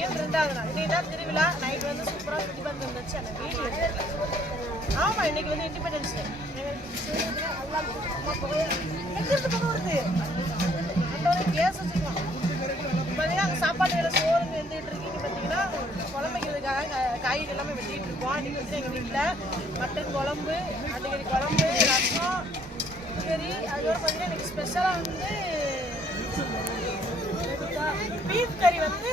கோயில் ரெண்டாவது நாள் இன்னைக்கு திருவிழா. நைட் வந்து சூப்பராக சுற்றி பார்த்து வந்துச்சு அந்த வீட்டில் ஆமாம் இன்னைக்கு வந்து இண்டிபெண்டன்ஸ் டே எங்கிருந்து பக்கம் வருது? அந்த கேஸ் வச்சுருக்கோம் பார்த்தீங்கன்னா அங்கே சாப்பாடு வேலை சோறு வெந்துட்டு இருக்கு. பார்த்தீங்கன்னா குழம்பு வைக்கிறதுக்காக காய்கறி எல்லாமே வெட்டிட்டு இருக்கோம். அன்றைக்கி வந்து எங்கள் வீட்டில் மட்டன் குழம்பு அன்றைக்கி குழம்பு ரசம் கறி அதோட பார்த்தீங்கன்னா எனக்கு ஸ்பெஷலாக வந்து பீஃப் கறி வந்து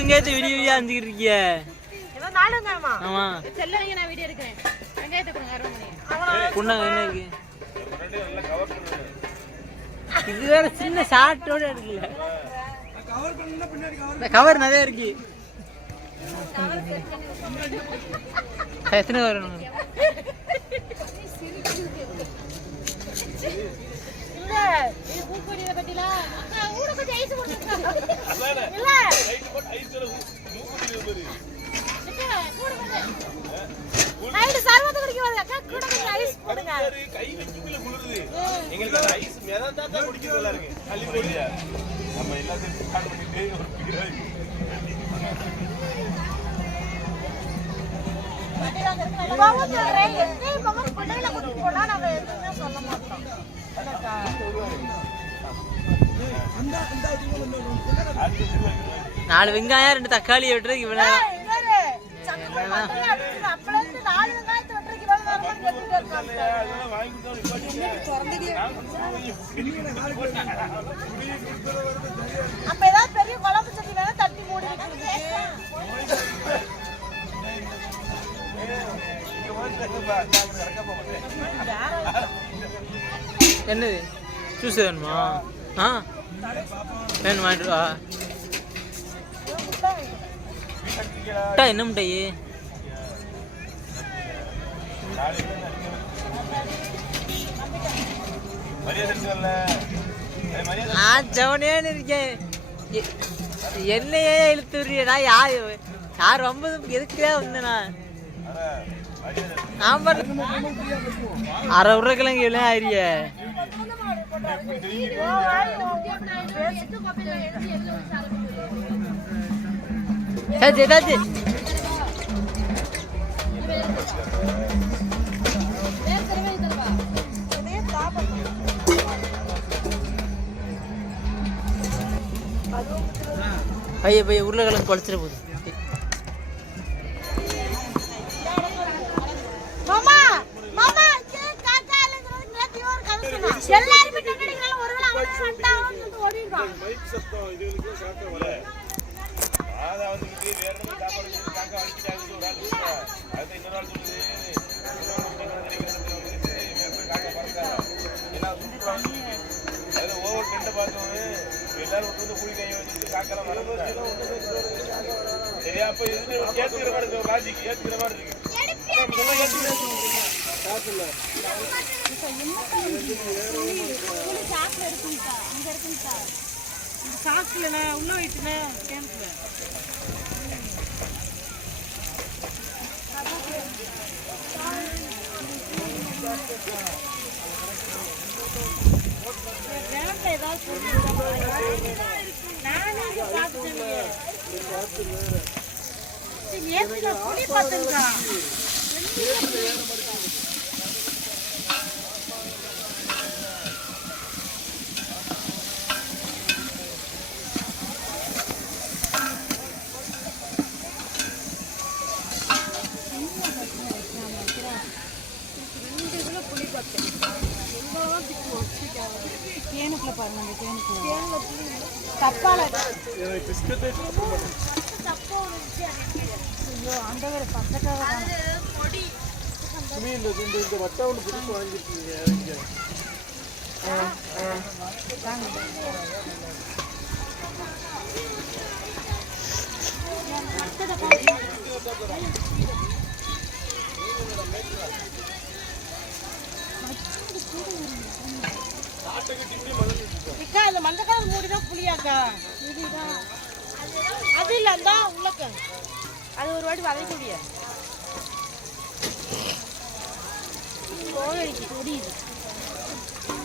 எங்கேயாச்சும் விடிய விடிய அஞ்சுக்கிட்டு இருக்கிய. ஆமா. செல்லவங்க நான் வீடியோ எடுக்கிறேன். வெங்காயத்தை கொடுங்க அறுபது மணி புண்ணாங்க என்ன இருக்கு? இது வேற சின்ன ஷார்ட்டோட இந்த கவர் நிறைய இருக்கு. எத்தனை கவர் வேணும்? இல்ல இது பூக்கொடியில பத்தில எங்களுக்கு அந்த ஐஸ் மிதந்தா தான் குடிக்கிறது நல்லா இருக்கு தள்ளி போயிடுயா நம்ம எல்லாத்தையும் ஸ்டார்ட் பண்ணிட்டு ஒரு பீரா பாவம் சொல்றேன் எங்கேயும் பக்கம் பிள்ளைகளை கூட்டிட்டு போனா நாங்க எதுவுமே சொல்ல மாட்டோம் நாலு வெங்காயம் ரெண்டு தக்காளி வெட்டுறதுக்கு இவ்வளோ அப்ப ஏதாவது பெரிய குழம்பு சட்டி வேணா தட்டி மூடி என்னது? ஜூஸ் வேணுமா? ஆ? பேன் வாங்கிட்டு வா என்ன முட்டையே நான் ஜவனேன்னு இருக்கேன் என்னையே இழுத்து விடுறியடா யார் யார் ரொம்ப எதுக்குதே வந்தேனா மரியாதை நான் பண்ண அரை உருளைக்கிழங்கு எவ்வளோ ஆயிரியே சரி ஏதாச்சு பைய பைய உருளைக்கிழங்கு குழச்சிட போகுது. மைக் சத்தம் இதுகளுக்கு காக்க வர ஆதா வந்துக்கிட்டு வேற சாப்பாடு காக்க காக்கா ஒரு ஆள் அது இன்னொரு ஆள் சொல்லுது வேற காக்கா ஏன்னா சுற்றுலா அதில் ஓவர் டெண்டை பார்த்தவங்க எல்லாரும் விட்டு வந்து கூலி கையை வச்சுட்டு காக்கெல்லாம் வரக்கூடாது சரியா அப்போ இது ஏற்றுக்கிற மாதிரி இருக்கு லாஜிக் ஏற்றுக்கிற மாதிரி இருக்கு சாக்குல உள்ள வைட்டுனே கேம்ப்ல கேம்ப்ல ஏதாவது நானே தப்பால ஐயோ ஆண்டவர் பக்கத்தால இந்த மஞ்சள் கலர் மூடி தான் புளியாக்கா. அது இல்ல அந்த உள்ளக்க. அது ஒரு வாட்டி வதக்கூடிய கோவடிக்கு முடியுது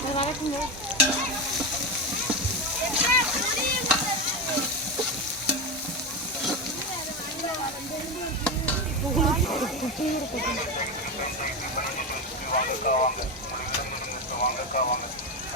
அது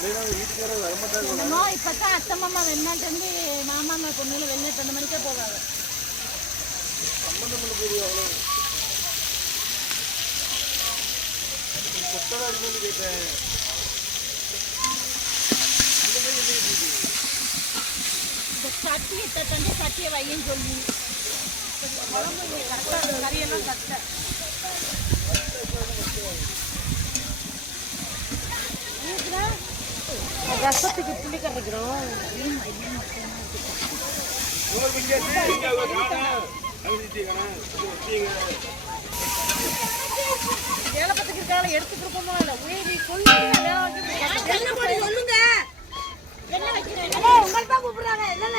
என்னமோ இப்பதான் அத்தை மாமா வெளிநாட்டு வந்து மாமா பொண்ணுல வெளிநாட்டு ரெண்டு மணிக்கே போவாங்க இந்த சட்டியை தட்டி சட்டியை வையன்னு சொல்லி. கரெக்டாக கறியெல்லாம் கட்ட ரசத்துக்கு புளி கரைக்கிறோம். வேலை பத்துக்கு இருக்கால எடுத்துட்டு இருக்கோமோ இல்ல? உயிரி சொல்லுங்க. என்ன வைக்கிறேன் உங்களுக்கு தான் கூப்பிடுறாங்க. என்னென்ன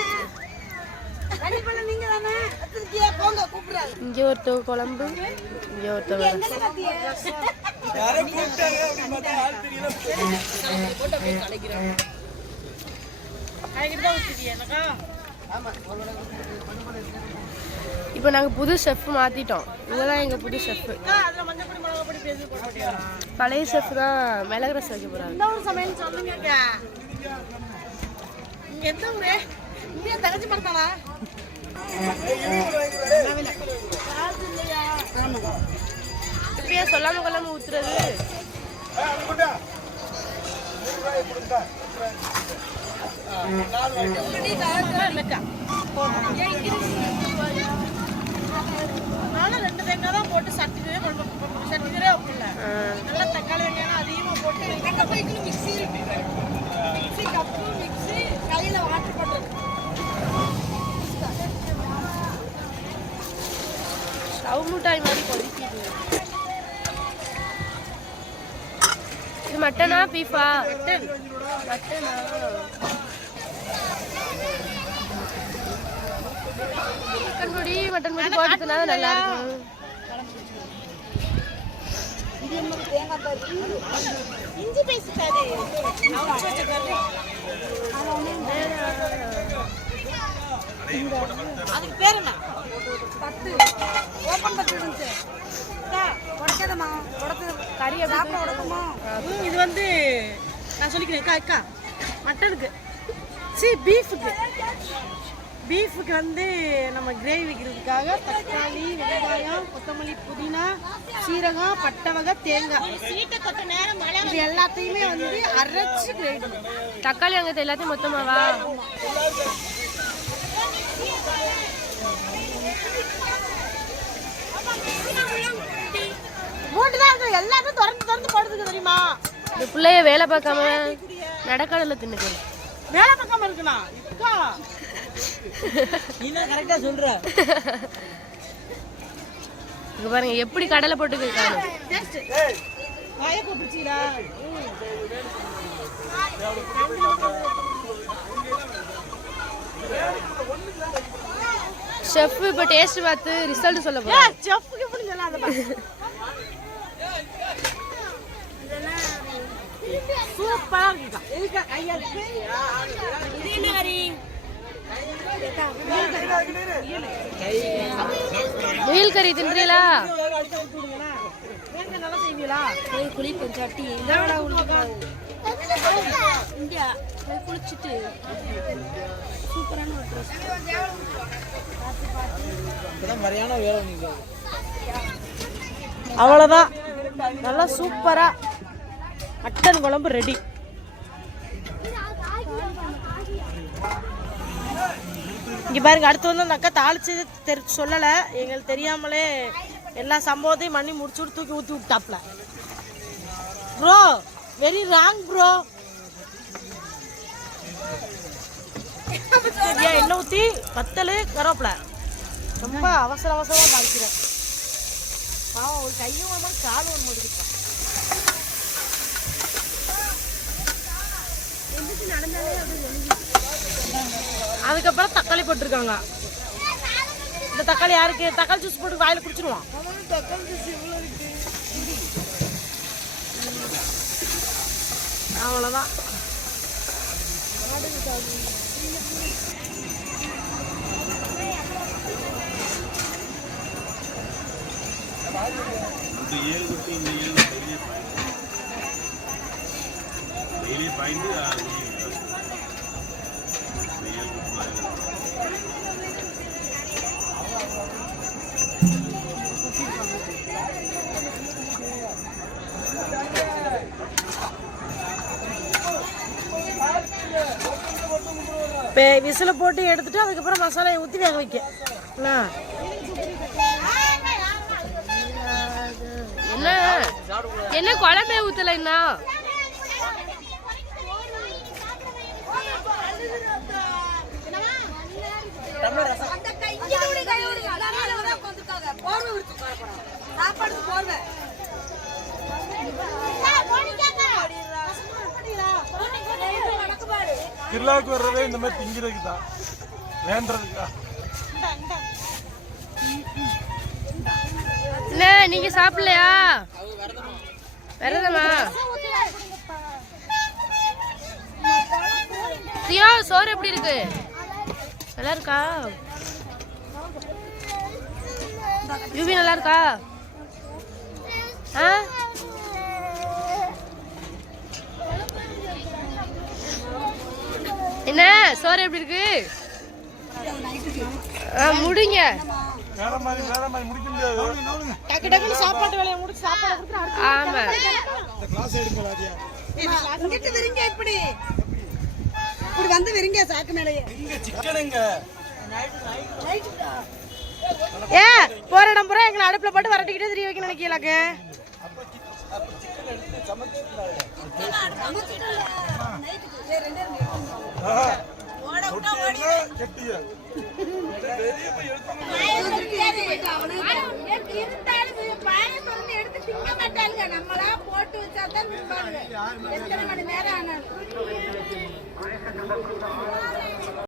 இங்க ஒருத்தவங்க இப்போ நாங்கள் புது செஃப் மாற்றிட்டோம் இவங்க தான் எங்கள் புது செஃப் பழைய செஃப் தான் மிளகு ரசம் வைக்க போகிறாங்க இந்த ஒரு சமையல் சொல்லுங்க இங்க எந்த ஊரு? இந்தியா தகச்சு படுத்தாளா? இப்படியே சொல்லாம கொள்ளாம ஊத்துறது. நானும் ரெண்டு தேங்காய் தான் போட்டு சட்டிலே சட்டிலே வைப்பல நல்லா தக்காளி வெங்காயம் அதிகமா போட்டு வெங்காயம் மிக்ஸி மிக்ஸி கப்பு மிக்ஸி கையில வாட்டர் போட்டுறது ஸ்டவ் மிட்டாய் மாதிரி கொதிக்குது. இது மட்டனா பீஃபா? மட்டன் மட்டனா மட்டன் பொடி மட்டன் பொடி போட்டுனா நல்லா இருக்கும் இஞ்சி பேசிட்டாரு அதுக்கு பேர் என்ன? பத்து ஓப்பன் பத்து இருந்துச்சு அக்கா, உடைக்காதம்மா உடத்து கறி சாப்பிட உடக்குமா ம், இது வந்து நான் சொல்லிக்கிறேன். அக்கா அக்கா மட்டனுக்கு. சி பீஃபுக்கு. பீஃபுக்கு வந்து நம்ம கிரேவி வைக்கிறதுக்காக தக்காளி வெங்காயம் கொத்தமல்லி புதினா சீரகம் பட்டை வகை தேங்காய். இது எல்லாத்தையுமே வந்து அரைச்சு கிரேவி தக்காளி வெங்காயத்தை எல்லாத்தையும் மொத்தமாவா மூட்டு தான் இருக்கு எல்லாத்தையும் திறந்து திறந்து படுத்துக்கு தெரியுமா? இந்த பிள்ளைய வேலை பார்க்காம நடக்கடல தின்னுக்கு வேலை பார்க்காம இருக்குண்ணா இக்கா. கரெக்டா சொல்ற. இங்க பாருங்க எப்படி கடலை போட்டு இருக்காங்க வாய கூப்பிடுச்சீடா ஷெஃப் இப்போ டேஸ்ட் பார்த்து ரிசல்ட் சொல்ல போறோம் ஷெஃப்க்கு எப்படி சொல்லாத சூப்பர் இது என்ன கறி முயல் கறி தின்றீங்களா? நல்லா செய்வீங்களா? போய் குளிப்போம் சட்டி இந்தியா போய் குளிச்சுட்டு சூப்பரான ஒரு ட்ரெஸ் அவ்வளோதான் நல்லா சூப்பரா மட்டன் குழம்பு ரெடி இங்கே பாருங்க அடுத்து வந்து அந்த அக்கா தாளிச்சு தெரி சொல்லலை. எங்களுக்கு தெரியாமலே எல்லா சம்பவத்தையும் பண்ணி முடிச்சு விட்டு தூக்கி ஊற்றி விட்டாப்ல. ப்ரோ வெரி ராங் ப்ரோ எண்ணெய் ஊற்றி பத்தல் கருவேப்பிலை. ரொம்ப அவசர அவசரமாக தாளிக்கிறேன். பாவம் ஒரு கையும் மாதிரி காலும் ஒரு மாதிரி அதுக்கப்புறம் தக்காளி போட்டிருக்காங்க. இந்த தக்காளி யாருக்கு? தக்காளி ஜூஸ் போட்டு வாயில குடிச்சிருவோம். அவ்வளோதான் டெய்லி இப்போ விசில போட்டு எடுத்துட்டு அதுக்கப்புறம் மசாலையை ஊற்றி வேக வைக்க. என்ன என்ன? என்ன குழம்பே ஊத்தல இன்னும் அந்த திருவிழாவுக்கு வர்றதே இந்த மாதிரி திங்கிறதுக்கு தான் வேண்டதுக்கா என்ன நீங்க சாப்பிடலையா? விரதமா? தியோ சோறு எப்படி இருக்கு? நல்லா இருக்கா? யூவி நல்லா இருக்கா? ஆ என்ன சோறு எப்படி இருக்கு? ஆ, முடிங்க. வேற மாதிரி வேற மாதிரி முடிக்க முடியாது டக்கு டக்குன்னு சாப்பாட்டு வேலையை முடிச்சு சாப்பாடு ஆமா. இந்த கிளாஸ் எடுக்கலாதியா இங்கிட்டு விரிங்க இப்படி இப்படி வந்து விரிங்க சாக்கு மேலேயே. ஏ போற இடம் பூரா எங்களை அடுப்புல போட்டு வரட்டிக்கிட்டே தெரிய வைக்க நினைக்கலாக்க கெட்டியா எத்தனை மணி நேரம் ஆனாலும்.